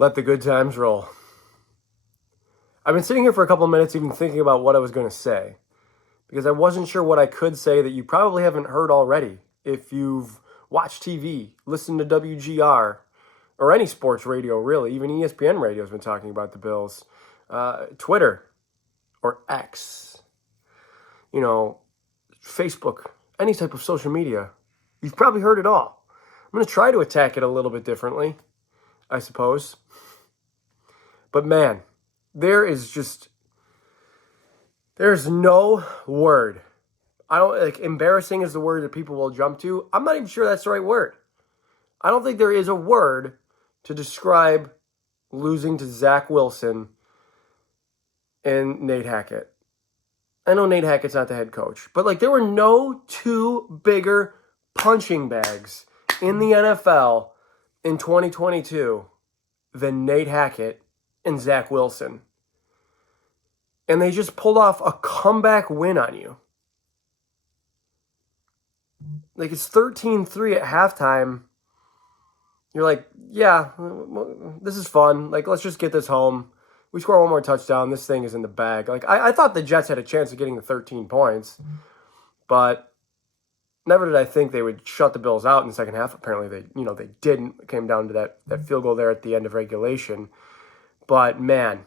Let the good times roll. I've been sitting here for a couple of minutes even thinking about what I was going to say because I wasn't sure what I could say that you probably haven't heard already if you've watched TV, listened to WGR, or any sports radio really. Even ESPN radio has been talking about the Bills. Twitter or X, Facebook, any type of social media. You've probably heard it all. I'm going to try to attack it a little bit differently, I suppose. But man, there's no word. Embarrassing is the word that people will jump to. I'm not even sure that's the right word. I don't think there is a word to describe losing to Zach Wilson and Nate Hackett. I know Nate Hackett's not the head coach, but there were no two bigger punching bags in the NFL in 2022 than Nate Hackett and Zach Wilson. And they just pulled off a comeback win on you. It's 13-3 at halftime. You're like, yeah, this is fun. Let's just get this home. We score one more touchdown. This thing is in the bag. I thought the Jets had a chance of getting the 13 points, but never did I think they would shut the Bills out in the second half. Apparently they didn't. It came down to that field goal there at the end of regulation. But man,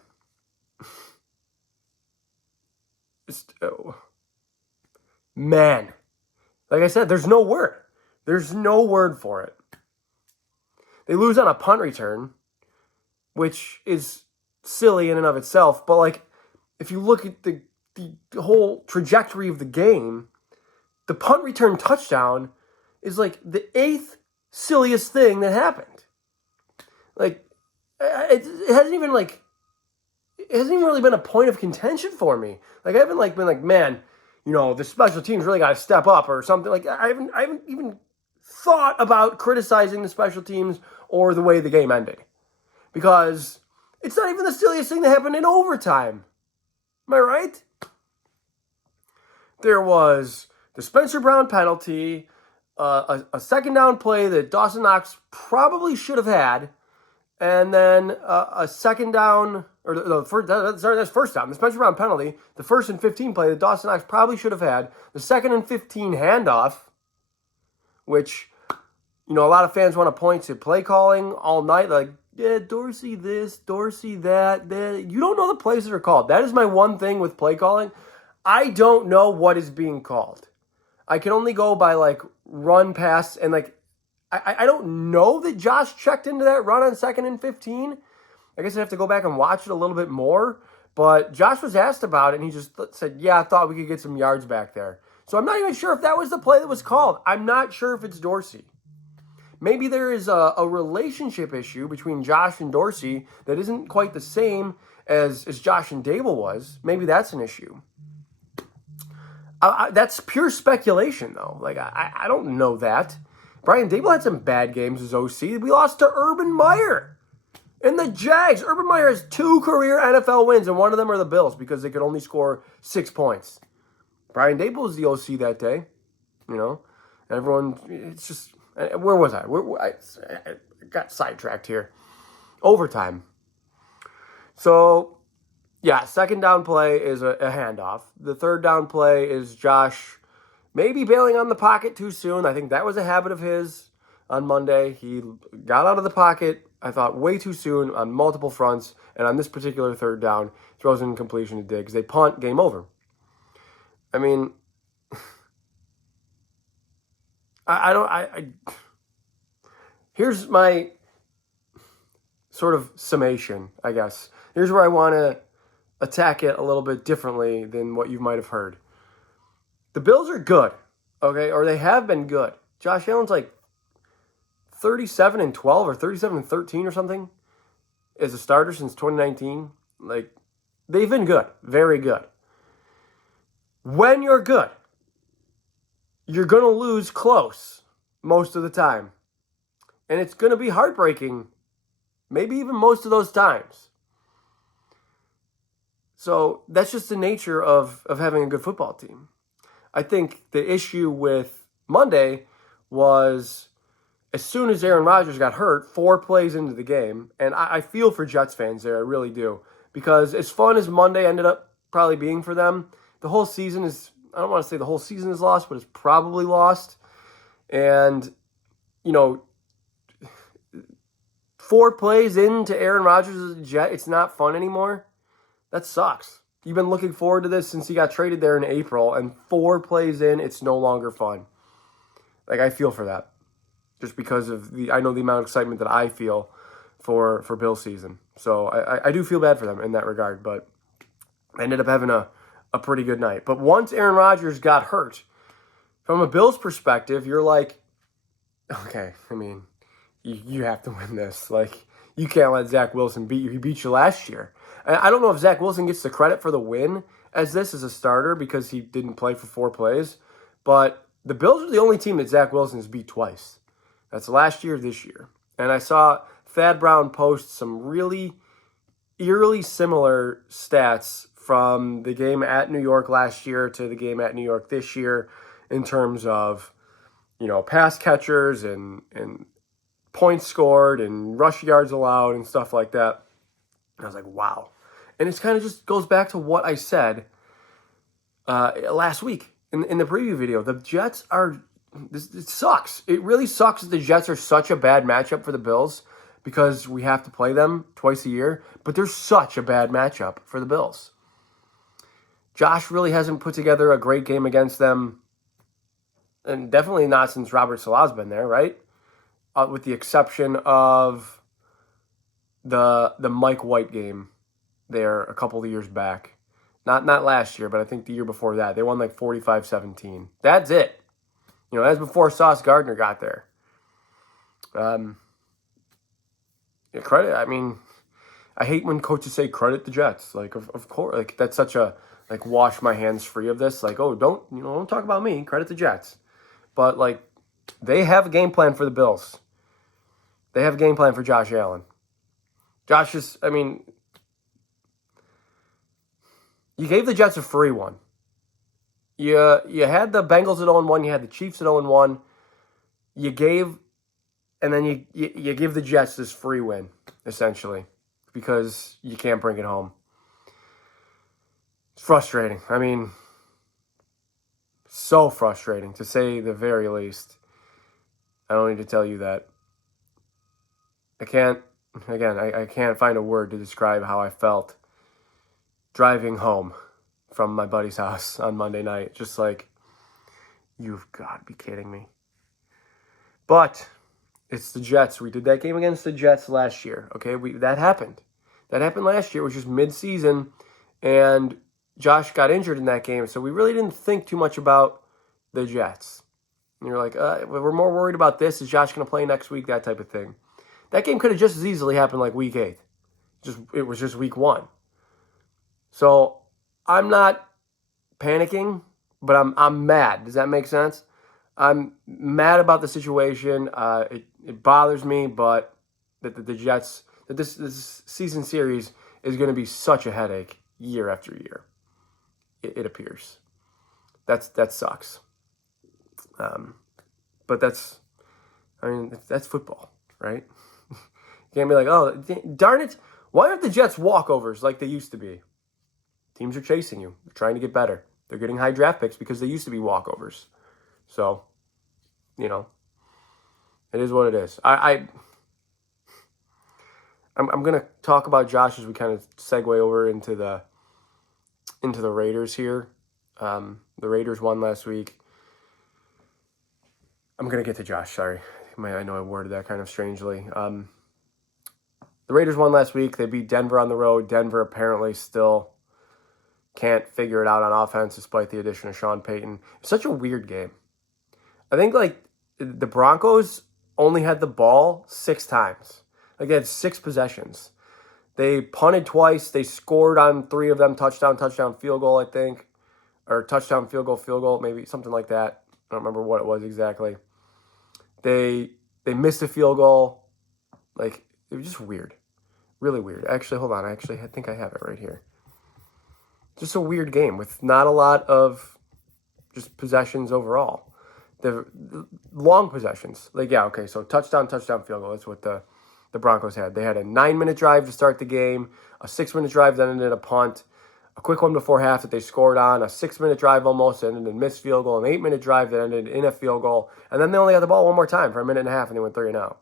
like I said, there's no word. There's no word for it. They lose on a punt return, which is silly in and of itself. But if you look at the whole trajectory of the game, the punt return touchdown is the eighth silliest thing that happened. It hasn't even really been a point of contention for me. I haven't been man, the special teams really got to step up or something. I haven't even thought about criticizing the special teams or the way the game ended, because it's not even the silliest thing that happened in overtime. Am I right? There was the Spencer Brown penalty, a second down play that Dawson Knox probably should have had, and then a second down, that's first down. The Spencer Brown penalty, the 1st and 15 play that Dawson Knox probably should have had, the 2nd and 15 handoff, which, a lot of fans want to point to play calling all night, Dorsey this, Dorsey that. You don't know the plays that are called. That is my one thing with play calling. I don't know what is being called. I can only go by run pass, and I don't know that Josh checked into that run on 2nd and 15. I guess I'd have to go back and watch it a little bit more. But Josh was asked about it, and he just said, yeah, I thought we could get some yards back there. So I'm not even sure if that was the play that was called. I'm not sure if it's Dorsey. Maybe there is a relationship issue between Josh and Dorsey that isn't quite the same as Josh and Dable was. Maybe that's an issue. That's pure speculation, though. I don't know that. Brian Dable had some bad games as OC. We lost to Urban Meyer and the Jags. Urban Meyer has 2 career NFL wins, and one of them are the Bills because they could only score 6 points. Brian Dable was the OC that day, Everyone, it's just, where was I? I got sidetracked here. Overtime. So, yeah, second down play is a handoff. The third down play is Josh maybe bailing on the pocket too soon. I think that was a habit of his on Monday. He got out of the pocket, I thought, way too soon on multiple fronts. And on this particular third down, throws an incompletion to Diggs. They punt, game over. I mean, here's my sort of summation, I guess. Here's where I want to attack it a little bit differently than what you might have heard. The Bills are good, okay? Or they have been good. Josh Allen's 37-12 or 37-13 or something as a starter since 2019. They've been good, very good. When you're good, you're going to lose close most of the time. And it's going to be heartbreaking, maybe even most of those times. So that's just the nature of having a good football team. I think the issue with Monday was as soon as Aaron Rodgers got hurt, 4 plays into the game, and I feel for Jets fans there, I really do. Because as fun as Monday ended up probably being for them, the whole season is, I don't want to say the whole season is lost, but it's probably lost. And, 4 plays into Aaron Rodgers as a Jet, it's not fun anymore. That sucks. You've been looking forward to this since he got traded there in April, and 4 plays in, it's no longer fun. Like, I feel for that. Just because of I know the amount of excitement that I feel for Bills season. So I do feel bad for them in that regard, but I ended up having a pretty good night. But once Aaron Rodgers got hurt, from a Bills perspective, you're like, okay, I mean, you have to win this. Like, you can't let Zach Wilson beat you. He beat you last year. And I don't know if Zach Wilson gets the credit for the win as a starter because he didn't play for 4 plays, but the Bills are the only team that Zach Wilson has beat twice. That's last year, this year. And I saw Thad Brown post some really eerily similar stats from the game at New York last year to the game at New York this year in terms of, pass catchers and points scored and rush yards allowed and stuff like that. And I was like, wow. And it's kind of just goes back to what I said last week in the preview video. The Jets are... It sucks. It really sucks that the Jets are such a bad matchup for the Bills because we have to play them twice a year, but they're such a bad matchup for the Bills. Josh really hasn't put together a great game against them, and definitely not since Robert Saleh's been there, right? With the exception of the Mike White game there a couple of years back. Not last year, but I think the year before that. They won like 45-17. That's it. That's before Sauce Gardner got there. Credit, I mean, I hate when coaches say credit the Jets. Like, of course, like, that's such a, like, wash my hands free of this. Like, oh, don't talk about me. Credit the Jets. But, like, they have a game plan for the Bills. They have a game plan for Josh Allen. Josh is, I mean, you gave the Jets a free one. You had the Bengals at 0-1. You had the Chiefs at 0-1. You gave, and then you give the Jets this free win, essentially, because you can't bring it home. It's frustrating. I mean, so frustrating, to say the very least. I don't need to tell you that. I can't find a word to describe how I felt driving home from my buddy's house on Monday night. Just like, you've got to be kidding me. But it's the Jets. We did that game against the Jets last year. Okay, that happened. That happened last year. It was just mid-season, and Josh got injured in that game, so we really didn't think too much about the Jets. And you're like, we're more worried about this. Is Josh going to play next week? That type of thing. That game could have just as easily happened like week 8. It was just week 1. So I'm not panicking, but I'm mad. Does that make sense? I'm mad about the situation. It bothers me, but that the Jets, that this season series is going to be such a headache year after year. It appears. That sucks. But that's football, right? You can't be like, oh, darn it, why aren't the Jets walkovers like they used to be? Teams are chasing you. They're trying to get better. They're getting high draft picks because they used to be walkovers. So, it is what it is. I'm going to talk about Josh as we kind of segue over into the Raiders here. The Raiders won last week. I'm going to get to Josh, sorry. I know I worded that kind of strangely. The Raiders won last week. They beat Denver on the road. Denver apparently still can't figure it out on offense despite the addition of Sean Payton. It's such a weird game. I think, like, the Broncos only had the ball 6 times. Like, they had 6 possessions. They punted twice. They scored on 3 of them. Touchdown, field goal, I think. Or touchdown, field goal, maybe something like that. I don't remember what it was exactly. They missed a field goal. Like, it was just weird. Really weird. Actually, hold on. I think I have it right here. Just a weird game with not a lot of just possessions overall. the long possessions. Like, yeah, okay, so touchdown, field goal. That's what the Broncos had. They had a 9-minute drive to start the game, a 6-minute drive that ended in a punt, a quick one before half that they scored on, a 6-minute drive almost that ended in a missed field goal, an 8-minute drive that ended in a field goal, and then they only got the ball one more time for a minute and a half, and they went 3-and-out.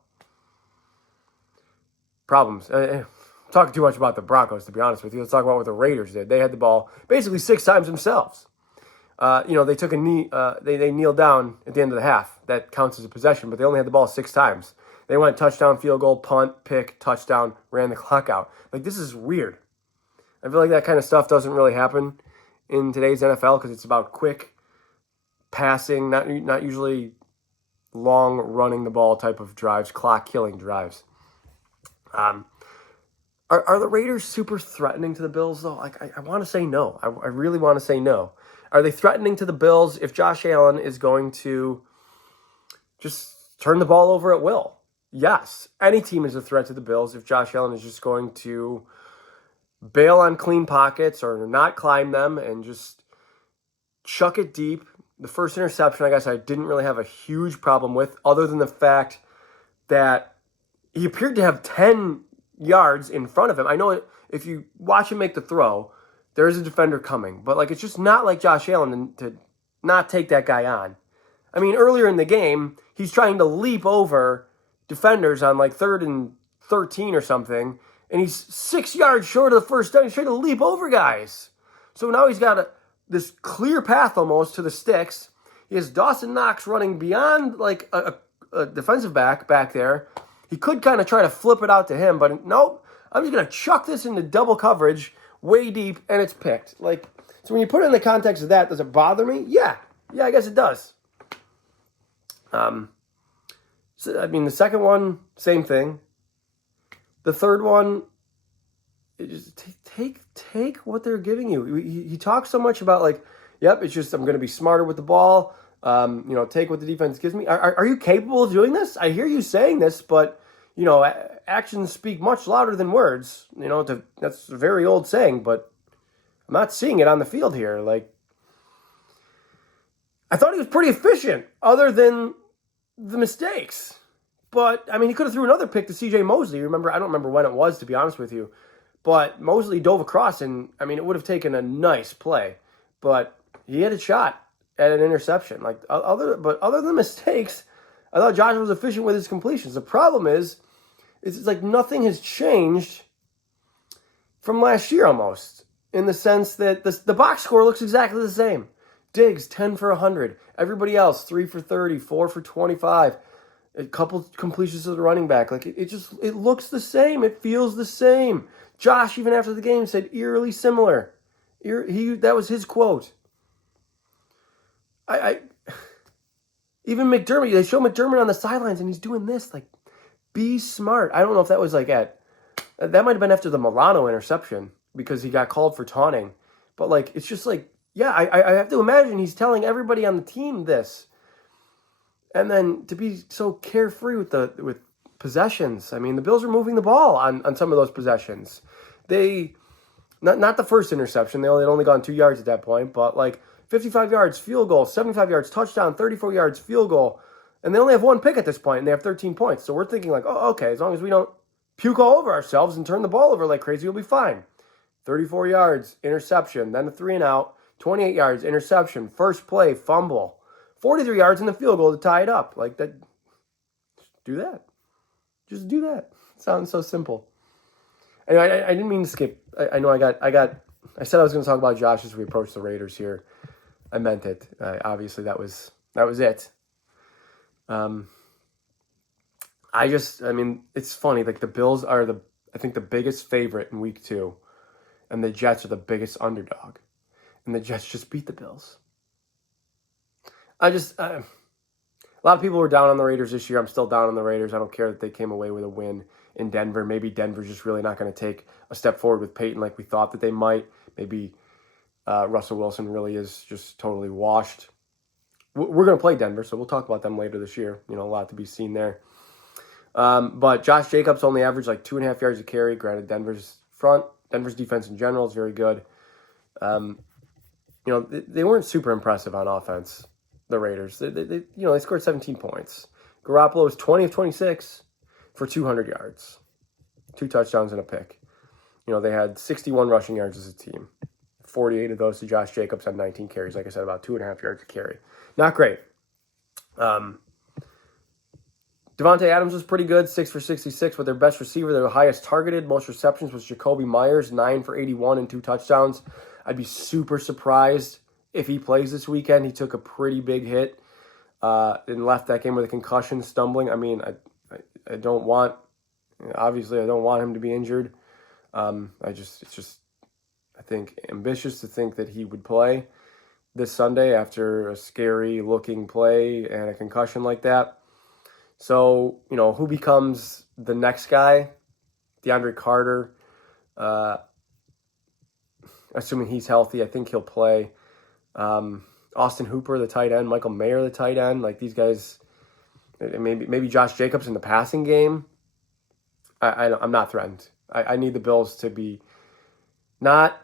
Problems. Talking too much about the Broncos, to be honest with you. Let's talk about what the Raiders did. They had the ball basically 6 times themselves. They took a knee. They kneeled down at the end of the half. That counts as a possession, but they only had the ball 6 times. They went touchdown, field goal, punt, pick, touchdown, ran the clock out. Like, this is weird. I feel like that kind of stuff doesn't really happen in today's NFL because it's about quick passing, not usually long running the ball type of drives, clock killing drives. Are the Raiders super threatening to the Bills though? Like, I want to say no. I really want to say no. Are they threatening to the Bills if Josh Allen is going to just turn the ball over at will? Yes. Any team is a threat to the Bills if Josh Allen is just going to bail on clean pockets or not climb them and just chuck it deep. The first interception, I guess I didn't really have a huge problem with, other than the fact that he appeared to have 10 yards in front of him. I know if you watch him make the throw, there is a defender coming. But, like, it's just not like Josh Allen to not take that guy on. I mean, earlier in the game, he's trying to leap over defenders on, like, 3rd and 13 or something, and he's 6 yards short of the first down. He's trying to leap over guys. So now he's got this clear path almost to the sticks. He has Dawson Knox running beyond, like, a defensive back there. He could kind of try to flip it out to him, but nope. I'm just going to chuck this into double coverage way deep, and it's picked. Like, so when you put it in the context of that, does it bother me? Yeah, I guess it does. So, I mean, the second one, same thing. The third one, just take what they're giving you. He talks so much about, like, yep, it's just I'm going to be smarter with the ball. Take what the defense gives me. Are you capable of doing this? I hear you saying this, but, actions speak much louder than words. That's a very old saying, but I'm not seeing it on the field here. Like, I thought he was pretty efficient, other than the mistakes. But, I mean, he could have threw another pick to C.J. Mosley. I don't remember when it was, to be honest with you. But Mosley dove across, and, I mean, it would have taken a nice play. But he had a shot at an interception. Like, other than mistakes, I thought Josh was efficient with his completions. The problem is it's like nothing has changed from last year almost, in the sense that the box score looks exactly the same. Diggs, 10 for 100. Everybody else, 3 for 30, 4 for 25. A couple completions to the running back. Like, it looks the same. It feels the same. Josh, even after the game, said eerily similar. That was his quote. Even McDermott, they show McDermott on the sidelines, and he's doing this. Like, be smart. I don't know if that was like that might have been after the Milano interception, because he got called for taunting. But, like, it's just like, yeah, I have to imagine he's telling everybody on the team this. And then to be so carefree with possessions. I mean, the Bills are moving the ball on some of those possessions. They, not the first interception, they had only gone 2 yards at that point, but, like, 55 yards, field goal, 75 yards, touchdown, 34 yards, field goal. And they only have one pick at this point, and they have 13 points. So we're thinking, like, oh, okay, as long as we don't puke all over ourselves and turn the ball over like crazy, we'll be fine. 34 yards, interception, then a 3-and-out, 28 yards, interception, first play, fumble, 43 yards in the field goal to tie it up. Like, that, do that. Just do that. It sounds so simple. Anyway, I didn't mean to skip. I know I said I was going to talk about Josh as we approach the Raiders here. I meant it. Obviously, that was it. It's funny. Like, the Bills are I think the biggest favorite in week 2, and the Jets are the biggest underdog, and the Jets just beat the Bills. A lot of people were down on the Raiders this year. I'm still down on the Raiders. I don't care that they came away with a win in Denver. Maybe Denver's just really not going to take a step forward with Peyton like we thought that they might. Maybe Russell Wilson really is just totally washed. We're going to play Denver, so we'll talk about them later this year. A lot to be seen there. But Josh Jacobs only averaged like 2.5 yards a carry. Granted, Denver's defense in general is very good. They weren't super impressive on offense. the Raiders. They scored 17 points. Garoppolo was 20 of 26 for 200 yards, 2 touchdowns and a pick. They had 61 rushing yards as a team. 48 of those to Josh Jacobs on 19 carries. Like I said, about 2.5 yards a carry. Not great. Devontae Adams was pretty good, 6 for 66 with their best receiver. Their highest targeted, most receptions was Jacoby Myers, 9 for 81 and 2 touchdowns. I'd be super surprised if he plays this weekend. He took a pretty big hit and left that game with a concussion, stumbling. I mean, I don't want him to be injured. I think ambitious to think that he would play this Sunday after a scary looking play and a concussion like that. So, who becomes the next guy? DeAndre Carter, assuming he's healthy, I think he'll play. Austin Hooper, the tight end, Michael Mayer, the tight end, like these guys, maybe Josh Jacobs in the passing game. I'm not threatened. I need the Bills to be not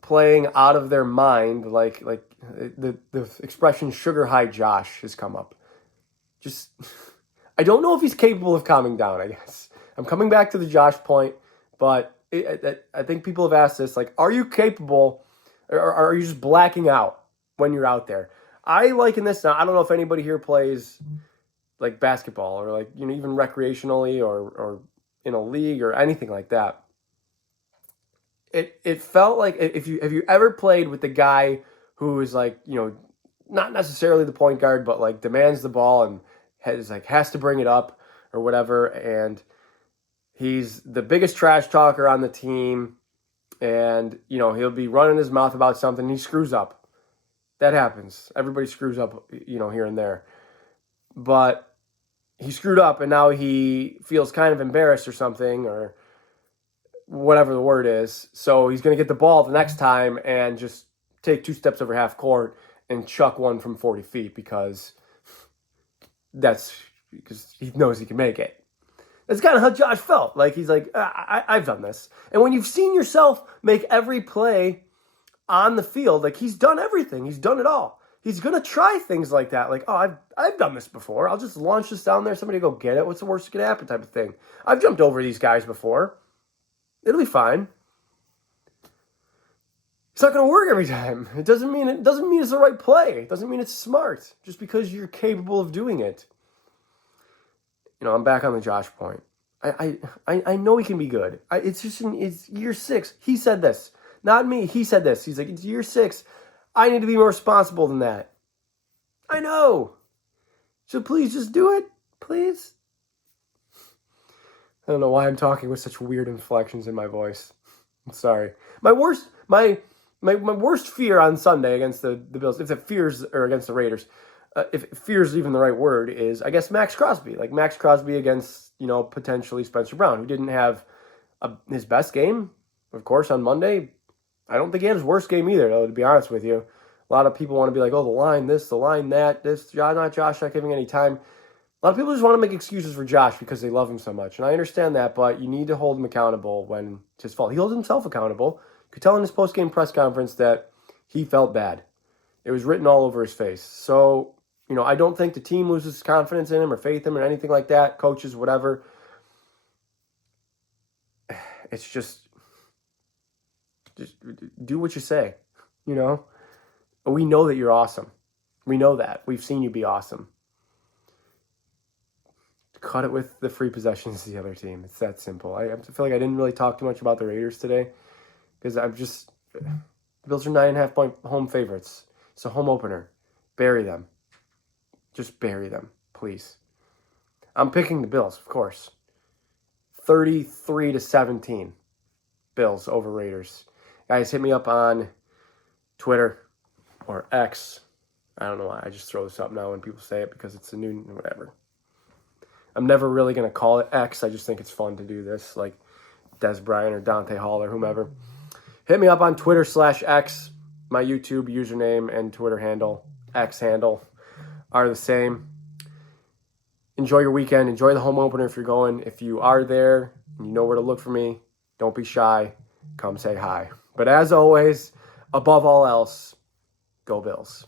playing out of their mind, like the expression "sugar high Josh" has come up. Just, I don't know if he's capable of calming down. I guess I'm coming back to the Josh point, but I think people have asked this, like, are you capable, or are you just blacking out when you're out there? I liken this now. I don't know if anybody here plays like basketball or like even recreationally or in a league or anything like that. It felt like have you ever played with the guy who is like, not necessarily the point guard, but like demands the ball and has to bring it up or whatever, and he's the biggest trash talker on the team, and he'll be running his mouth about something and he screws up. That happens. Everybody screws up, here and there. But he screwed up and now he feels kind of embarrassed or something, or whatever the word is. So he's going to get the ball the next time and just take 2 steps over half court and chuck one from 40 feet because he knows he can make it. That's kind of how Josh felt. Like, he's like, I've done this. And when you've seen yourself make every play on the field, like, he's done everything. He's done it all. He's going to try things like that. Like, oh, I've done this before. I'll just launch this down there. Somebody go get it. What's the worst that could happen type of thing. I've jumped over these guys before. It'll be fine. It's not going to work every time. It doesn't mean it's the right play. It doesn't mean it's smart. Just because you're capable of doing it. I'm back on the Josh point. I know he can be good. It's year 6. He said this. Not me. He said this. He's like, it's year 6. I need to be more responsible than that. I know. So please just do it. Please. I don't know why I'm talking with such weird inflections in my voice. I'm sorry. My worst fear on Sunday against the Bills, if it fears, or against the Raiders, if fear is even the right word, is, I guess, Max Crosby. Like, Max Crosby against, potentially Spencer Brown, who didn't have his best game, of course, on Monday. I don't think he had his worst game either, though, to be honest with you. A lot of people want to be like, oh, the line this, the line that, this, not Josh not giving any time. A lot of people just want to make excuses for Josh because they love him so much. And I understand that, but you need to hold him accountable when it's his fault. He holds himself accountable. You could tell in his post-game press conference that he felt bad. It was written all over his face. So, I don't think the team loses confidence in him or faith in him or anything like that. Coaches, whatever. It's just do what you say, We know that you're awesome. We know that. We've seen you be awesome. Cut it with the free possessions of the other team. It's that simple. I feel like I didn't really talk too much about the Raiders today because the Bills are 9.5-point home favorites. It's a home opener. Bury them. Just bury them, please. I'm picking the Bills, of course. 33-17. Bills over Raiders. Guys, hit me up on Twitter or X. I don't know why. I just throw this up now when people say it because it's a new whatever. I'm never really going to call it X. I just think it's fun to do this, like Des Bryant or Dante Hall or whomever. Hit me up on Twitter/X. My YouTube username and Twitter handle, X handle, are the same. Enjoy your weekend. Enjoy the home opener if you're going. If you are there and you know where to look for me, don't be shy. Come say hi. But as always, above all else, go Bills.